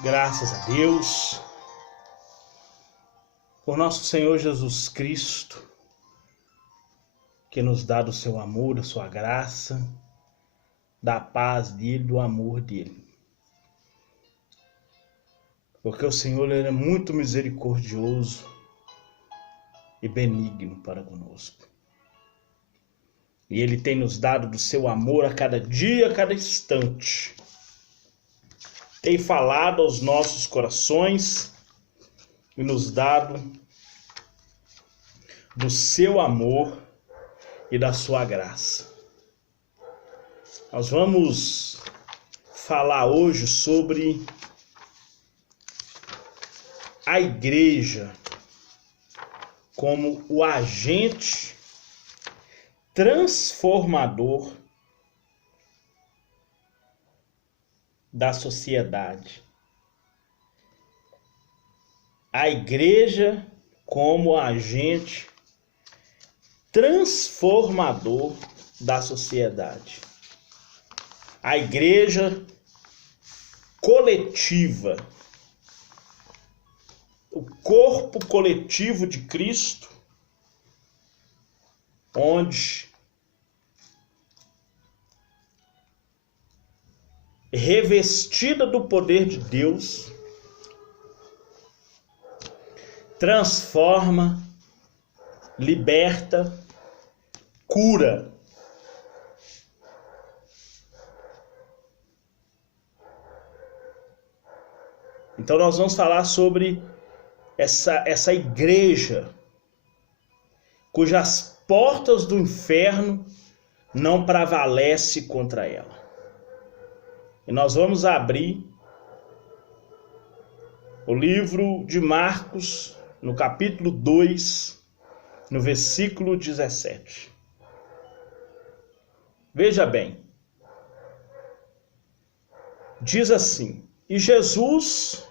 Graças a Deus, por nosso Senhor Jesus Cristo, que nos dá do seu amor, da sua graça, da paz dele, do amor dele. Porque o Senhor ele é muito misericordioso e benigno para conosco. E ele tem nos dado do seu amor a cada dia, a cada instante. Tem falado aos nossos corações e nos dado do seu amor e da sua graça. Nós vamos falar hoje sobre a igreja como o agente transformador da sociedade. A igreja como agente transformador da sociedade. A igreja coletiva. O corpo coletivo de Cristo, onde revestida do poder de Deus, transforma, liberta, cura. Então nós vamos falar sobre essa igreja cujas portas do inferno não prevalecem contra ela. E nós vamos abrir o livro de Marcos, no capítulo 2, no versículo 17. Veja bem. Diz assim: E Jesus,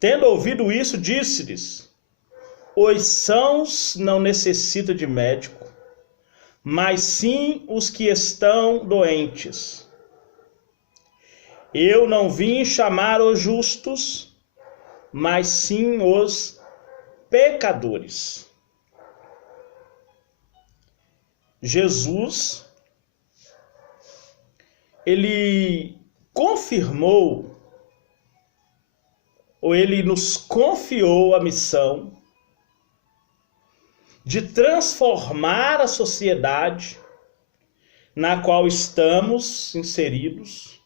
tendo ouvido isso, disse-lhes: Os sãos não necessitam de médico, mas sim os que estão doentes. Eu não vim chamar os justos, mas sim os pecadores. Jesus, ele confirmou, ou ele nos confiou a missão de transformar a sociedade na qual estamos inseridos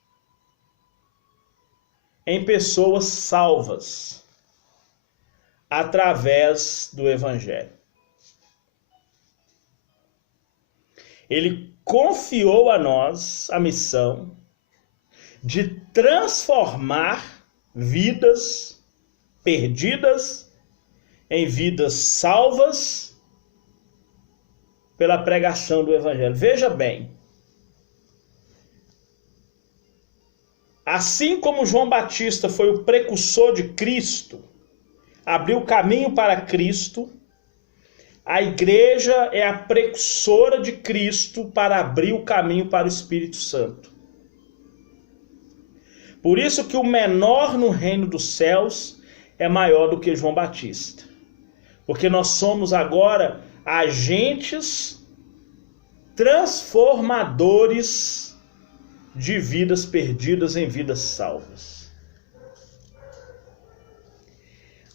em pessoas salvas através do Evangelho. Ele confiou a nós a missão de transformar vidas perdidas em vidas salvas pela pregação do Evangelho. Veja bem, assim como João Batista foi o precursor de Cristo, abriu o caminho para Cristo, a igreja é a precursora de Cristo para abrir o caminho para o Espírito Santo. Por isso que o menor no reino dos céus é maior do que João Batista. Porque nós somos agora agentes transformadores de vidas perdidas em vidas salvas.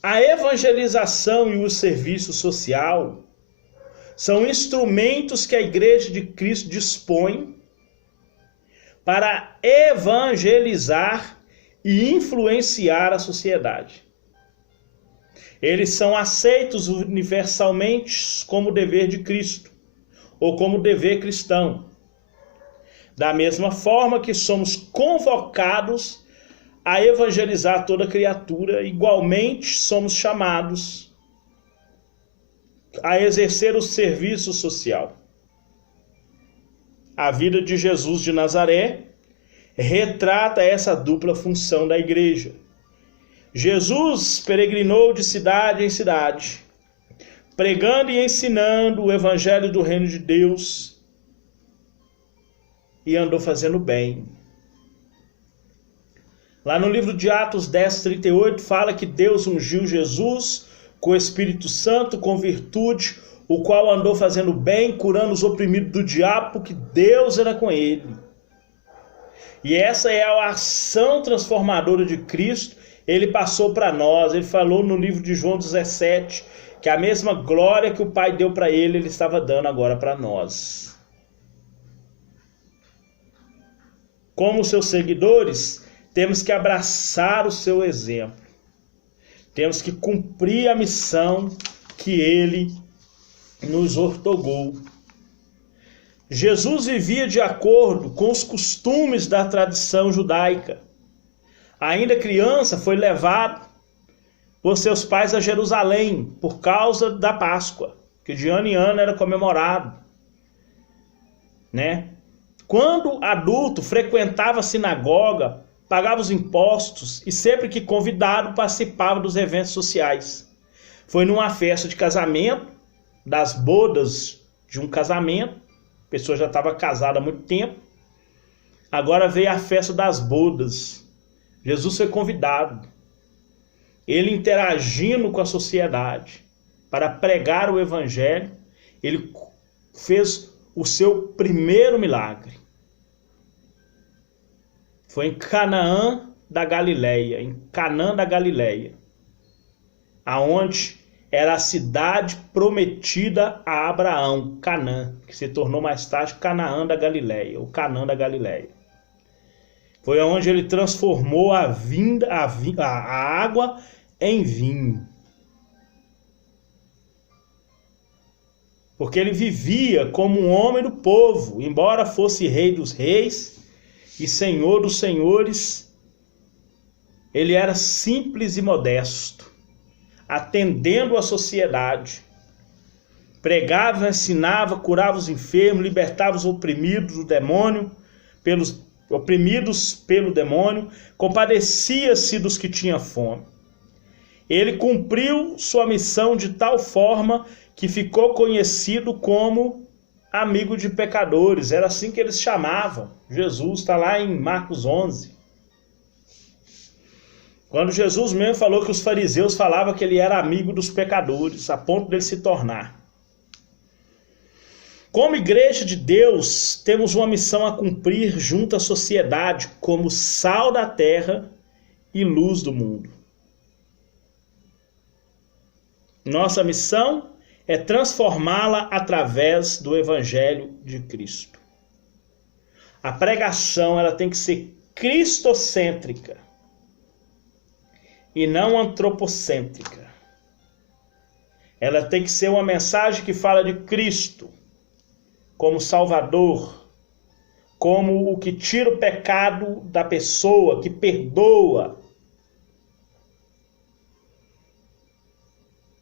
A evangelização e o serviço social são instrumentos que a Igreja de Cristo dispõe para evangelizar e influenciar a sociedade. Eles são aceitos universalmente como dever de Cristo, ou como dever cristão. Da mesma forma que somos convocados a evangelizar toda criatura, igualmente somos chamados a exercer o serviço social. A vida de Jesus de Nazaré retrata essa dupla função da igreja. Jesus peregrinou de cidade em cidade, pregando e ensinando o evangelho do reino de Deus, e andou fazendo bem. Lá no livro de Atos 10:38 fala que Deus ungiu Jesus com o Espírito Santo, com virtude, o qual andou fazendo bem, curando os oprimidos do diabo, porque Deus era com ele. E essa é a ação transformadora de Cristo. Ele passou para nós. Ele falou no livro de João 17 que a mesma glória que o Pai deu para ele, ele estava dando agora para nós. Como seus seguidores, temos que abraçar o seu exemplo. Temos que cumprir a missão que ele nos ortogou. Jesus vivia de acordo com os costumes da tradição judaica. Ainda criança, foi levado por seus pais a Jerusalém por causa da Páscoa, que de ano em ano era comemorado, né? Quando adulto, frequentava a sinagoga, pagava os impostos e sempre que convidado participava dos eventos sociais. Foi numa festa de casamento, das bodas de um casamento, a pessoa já estava casada há muito tempo, agora veio a festa das bodas. Jesus foi convidado, ele interagindo com a sociedade para pregar o evangelho, ele fez o seu primeiro milagre. Foi em Canaã da Galileia, aonde era a cidade prometida a Abraão, Canaã, que se tornou mais tarde Canaã da Galileia, ou Canaã da Galileia. Foi onde ele transformou a água em vinho. Porque ele vivia como um homem do povo, embora fosse rei dos reis e senhor dos senhores, ele era simples e modesto, atendendo a sociedade. Pregava, ensinava, curava os enfermos, libertava os oprimidos do demônio, oprimidos pelo demônio, compadecia-se dos que tinham fome. Ele cumpriu sua missão de tal forma que ficou conhecido como amigo de pecadores. Era assim que eles chamavam. Jesus está lá em Marcos 11. Quando Jesus mesmo falou que os fariseus falavam que ele era amigo dos pecadores, a ponto dele se tornar. Como igreja de Deus, temos uma missão a cumprir junto à sociedade, como sal da terra e luz do mundo. Nossa missão é transformá-la através do Evangelho de Cristo. A pregação ela tem que ser cristocêntrica e não antropocêntrica. Ela tem que ser uma mensagem que fala de Cristo como Salvador, como o que tira o pecado da pessoa, que perdoa.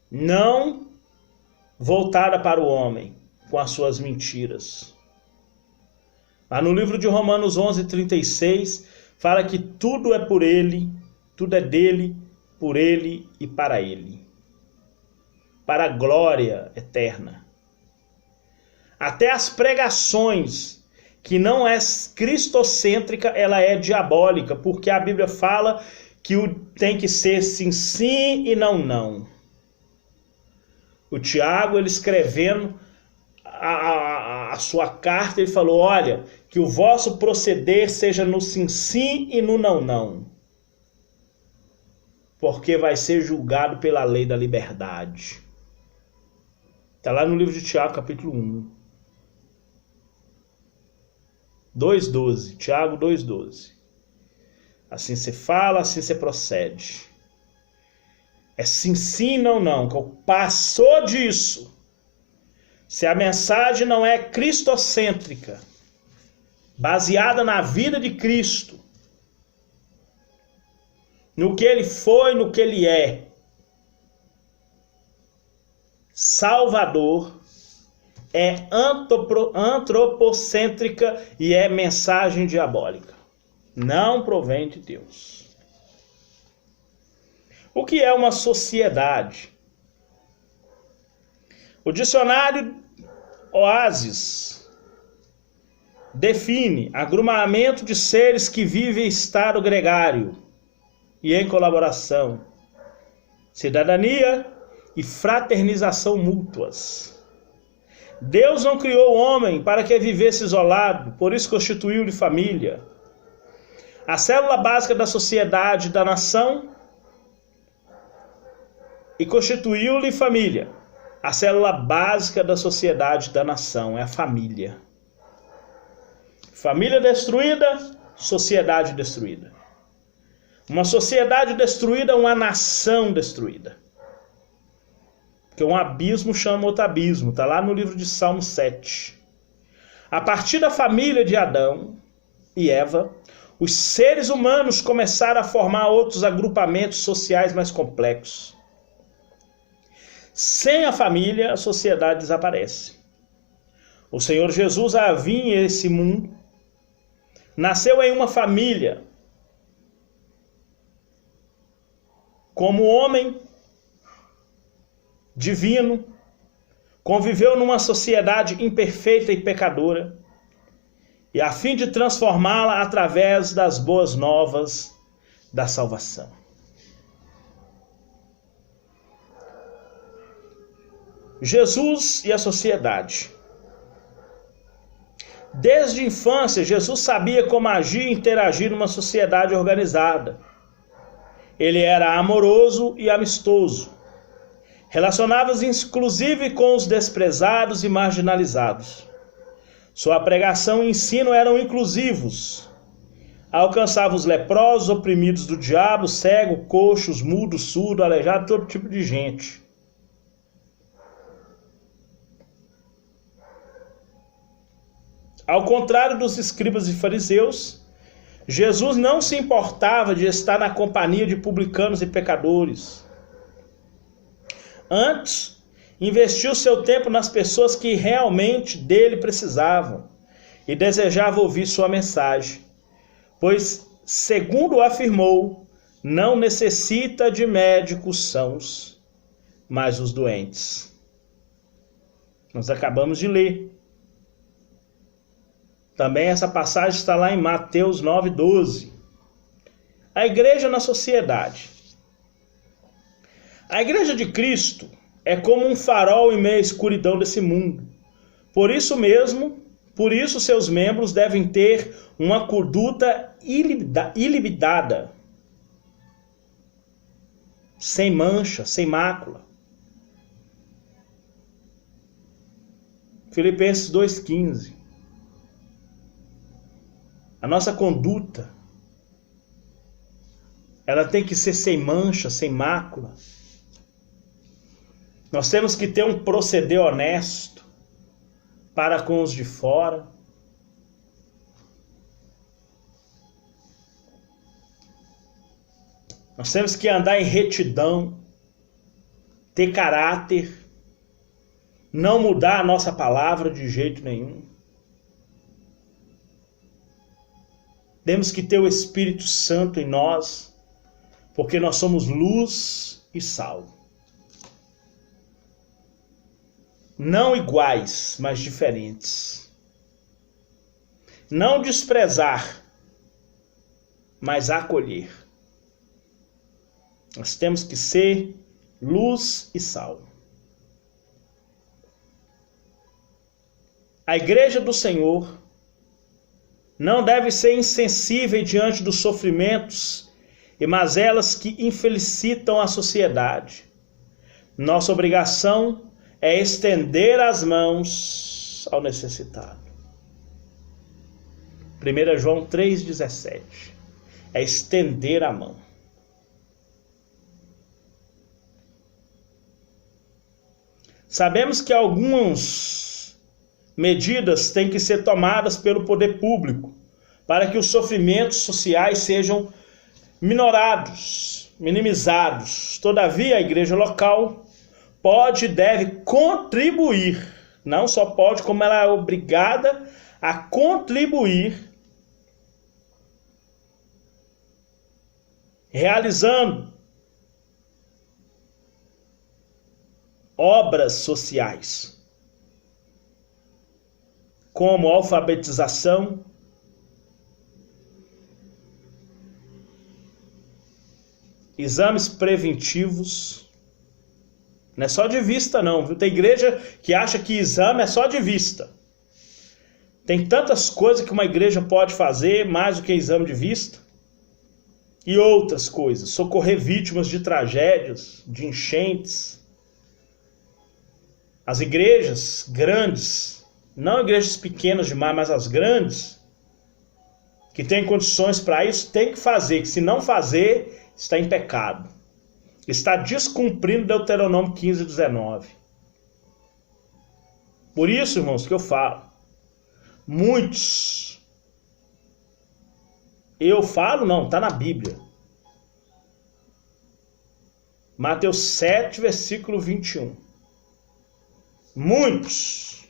Não voltada para o homem com as suas mentiras. Lá no livro de Romanos 11:36 fala que tudo é por ele, tudo é dele, por ele e para ele, para a glória eterna. Até as pregações que não é cristocêntrica, ela é diabólica, porque a Bíblia fala que tem que ser sim, sim e não, não. O Tiago, ele escrevendo a sua carta, ele falou, olha, que o vosso proceder seja no sim, sim e no não, não. Porque vai ser julgado pela lei da liberdade. Está lá no livro de Tiago, capítulo 1. 2:12, Tiago 2:12. Assim você fala, assim você procede. É sim, sim, não, não. Passou disso. Se a mensagem não é cristocêntrica, baseada na vida de Cristo, no que ele foi, no que ele é, Salvador, é antropocêntrica e é mensagem diabólica. Não provém de Deus. O que é uma sociedade? O dicionário Oasis define agrupamento de seres que vivem em estado gregário, e em colaboração, cidadania e fraternização mútuas. Deus não criou o homem para que vivesse isolado, por isso constituiu-lhe família. A célula básica da sociedade da nação e constituiu-lhe família. A célula básica da sociedade da nação é a família. Família destruída, sociedade destruída. Uma sociedade destruída, uma nação destruída. Porque um abismo chama outro abismo. Está lá no livro de Salmo 7. A partir da família de Adão e Eva, os seres humanos começaram a formar outros agrupamentos sociais mais complexos. Sem a família, a sociedade desaparece. O Senhor Jesus, a vir em esse mundo, nasceu em uma família, como homem divino, conviveu numa sociedade imperfeita e pecadora, e a fim de transformá-la através das boas novas da salvação. Jesus e a sociedade. Desde a infância, Jesus sabia como agir e interagir numa sociedade organizada. Ele era amoroso e amistoso. Relacionava-se inclusive com os desprezados e marginalizados. Sua pregação e ensino eram inclusivos. Alcançava os leprosos, oprimidos do diabo, cego, coxos, mudo, surdo, aleijado, todo tipo de gente. Ao contrário dos escribas e fariseus, Jesus não se importava de estar na companhia de publicanos e pecadores. Antes, investiu seu tempo nas pessoas que realmente dele precisavam e desejavam ouvir sua mensagem, pois, segundo afirmou, não necessita de médicos sãos, mas os doentes. Nós acabamos de ler. Também essa passagem está lá em Mateus 9:12. A igreja na sociedade. A igreja de Cristo é como um farol em meio à escuridão desse mundo. Por isso seus membros devem ter uma conduta ilibidada, sem mancha, sem mácula. Filipenses 2:15. A nossa conduta, ela tem que ser sem mancha, sem mácula. Nós temos que ter um proceder honesto para com os de fora. Nós temos que andar em retidão, ter caráter, não mudar a nossa palavra de jeito nenhum. Temos que ter o Espírito Santo em nós, porque nós somos luz e sal. Não iguais, mas diferentes. Não desprezar, mas acolher. Nós temos que ser luz e sal. A igreja do Senhor não deve ser insensível diante dos sofrimentos e mazelas que infelicitam a sociedade. Nossa obrigação é estender as mãos ao necessitado. 1 João 3,17. É estender a mão. Sabemos que algumas medidas têm que ser tomadas pelo poder público para que os sofrimentos sociais sejam minorados, minimizados. Todavia, a igreja local pode e deve contribuir, não só pode, como ela é obrigada a contribuir, realizando obras sociais, como alfabetização, exames preventivos. Não é só de vista não, viu? Tem igreja que acha que exame é só de vista. Tem tantas coisas que uma igreja pode fazer, mais do que exame de vista. E outras coisas, socorrer vítimas de tragédias, de enchentes. As igrejas grandes, não igrejas pequenas demais, mas as grandes, que têm condições para isso, tem que fazer, que se não fazer, está em pecado. Está descumprindo Deuteronômio 15:19. Por isso, irmãos, que eu falo, muitos, eu falo não, está na Bíblia. Mateus 7, versículo 21. Muitos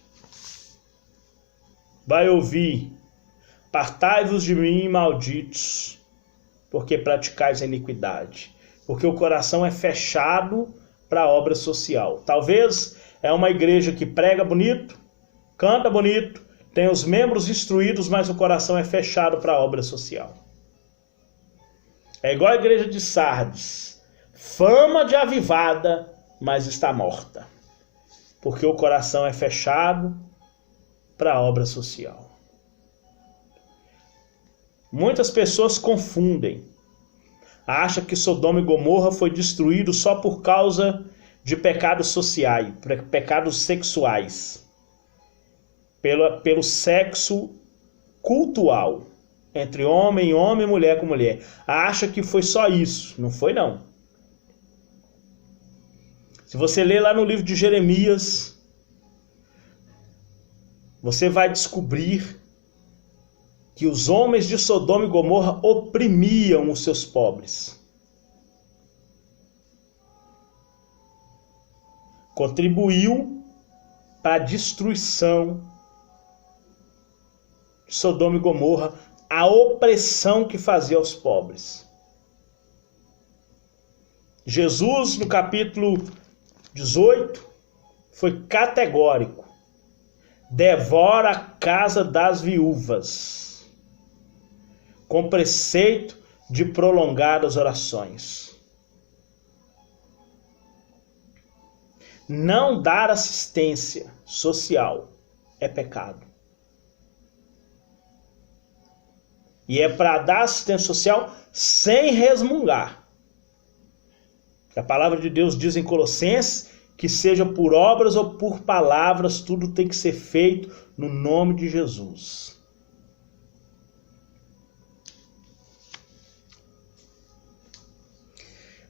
vai ouvir: apartai-vos de mim, malditos, porque praticais a iniquidade. Porque o coração é fechado para a obra social. Talvez é uma igreja que prega bonito, canta bonito, tem os membros instruídos, mas o coração é fechado para a obra social. É igual a igreja de Sardes, fama de avivada, mas está morta. Porque o coração é fechado para a obra social. Muitas pessoas confundem. Acha que Sodoma e Gomorra foi destruído só por causa de pecados sociais, pecados sexuais, pelo sexo cultual, entre homem e homem, mulher com mulher. Acha que foi só isso. Não foi não. Se você ler lá no livro de Jeremias, você vai descobrir que os homens de Sodoma e Gomorra oprimiam os seus pobres. Contribuiu para a destruição de Sodoma e Gomorra, a opressão que fazia aos pobres. Jesus, no capítulo 18, foi categórico: devora a casa das viúvas, com preceito de prolongadas orações. Não dar assistência social é pecado. E é para dar assistência social sem resmungar. A palavra de Deus diz em Colossenses que seja por obras ou por palavras, tudo tem que ser feito no nome de Jesus.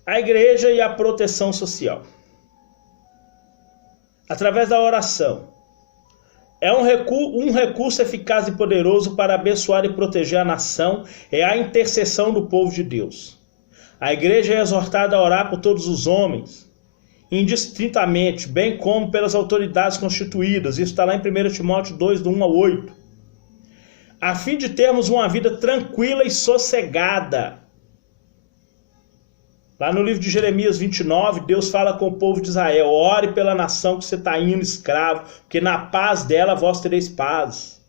A igreja e a proteção social. Através da oração. É um recurso eficaz e poderoso para abençoar e proteger a nação, é a intercessão do povo de Deus. A igreja é exortada a orar por todos os homens, indistintamente, bem como pelas autoridades constituídas. Isso está lá em 1 Timóteo 2, do 1 ao 8. A fim de termos uma vida tranquila e sossegada. Lá no livro de Jeremias 29, Deus fala com o povo de Israel: ore pela nação que você está indo escravo, porque na paz dela vós tereis paz.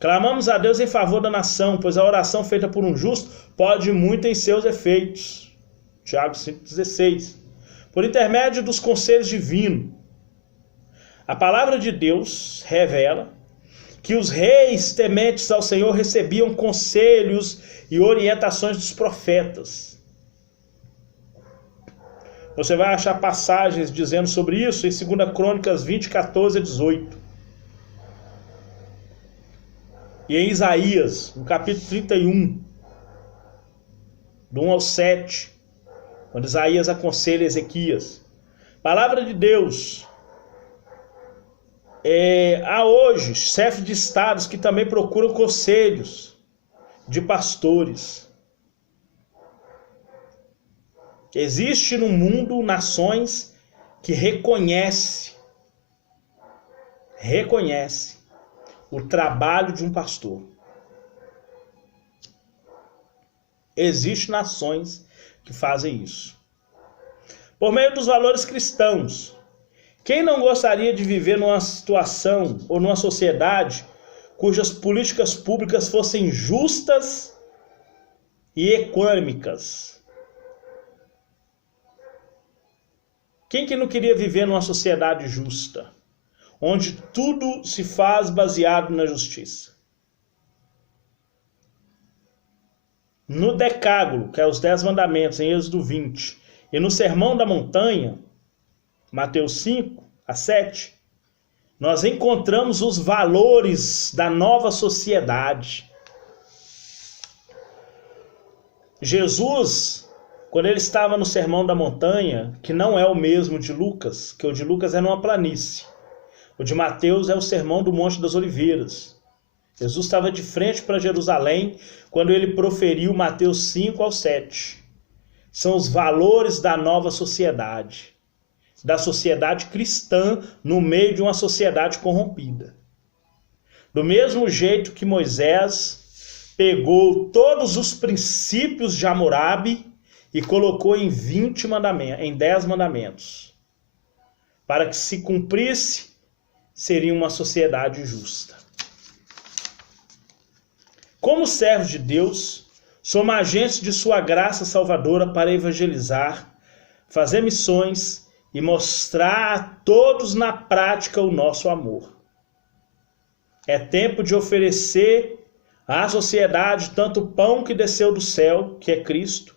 Clamamos a Deus em favor da nação, pois a oração feita por um justo pode muito em seus efeitos. Tiago 5,16. Por intermédio dos conselhos divinos. A palavra de Deus revela que os reis tementes ao Senhor recebiam conselhos e orientações dos profetas. Você vai achar passagens dizendo sobre isso em 2 Crônicas 20, 14 a 18. E em Isaías, no capítulo 31, do 1 ao 7, quando Isaías aconselha Ezequias. Palavra de Deus. Há hoje chefes de estados que também procuram conselhos de pastores. Existe no mundo nações que reconhecem o trabalho de um pastor. Existem nações que fazem isso. Por meio dos valores cristãos. Quem não gostaria de viver numa situação ou numa sociedade cujas políticas públicas fossem justas e econômicas? Quem que não queria viver numa sociedade justa, onde tudo se faz baseado na justiça? No Decálogo, que é os 10 mandamentos, em Êxodo 20, e no Sermão da Montanha, Mateus 5 a 7, nós encontramos os valores da nova sociedade. Jesus, quando ele estava no Sermão da Montanha, que não é o mesmo de Lucas, que o de Lucas é numa planície, o de Mateus é o Sermão do Monte das Oliveiras. Jesus estava de frente para Jerusalém quando ele proferiu Mateus 5 ao 7. São os valores da nova sociedade, da sociedade cristã no meio de uma sociedade corrompida. Do mesmo jeito que Moisés pegou todos os princípios de Hammurabi e colocou em 10 mandamentos, para que se cumprisse, seria uma sociedade justa. Como servos de Deus, somos agentes de sua graça salvadora para evangelizar, fazer missões e mostrar a todos na prática o nosso amor. É tempo de oferecer à sociedade tanto o pão que desceu do céu, que é Cristo,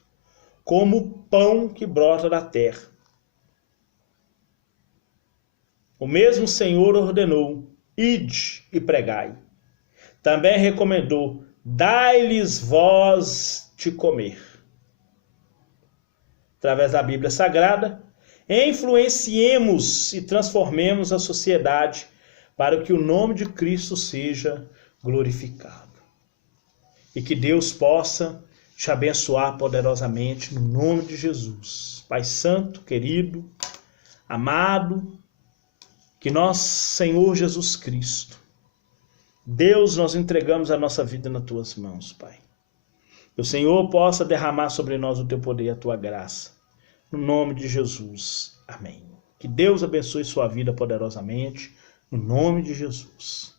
como o pão que brota da terra. O mesmo Senhor ordenou: ide e pregai. Também recomendou: dai-lhes vós de comer. Através da Bíblia Sagrada, influenciemos e transformemos a sociedade para que o nome de Cristo seja glorificado. E que Deus possa te abençoar poderosamente no nome de Jesus. Pai Santo, querido, amado, que nosso Senhor Jesus Cristo, Deus, nós entregamos a nossa vida nas tuas mãos, Pai. Que o Senhor possa derramar sobre nós o teu poder e a tua graça. No nome de Jesus. Amém. Que Deus abençoe sua vida poderosamente. No nome de Jesus.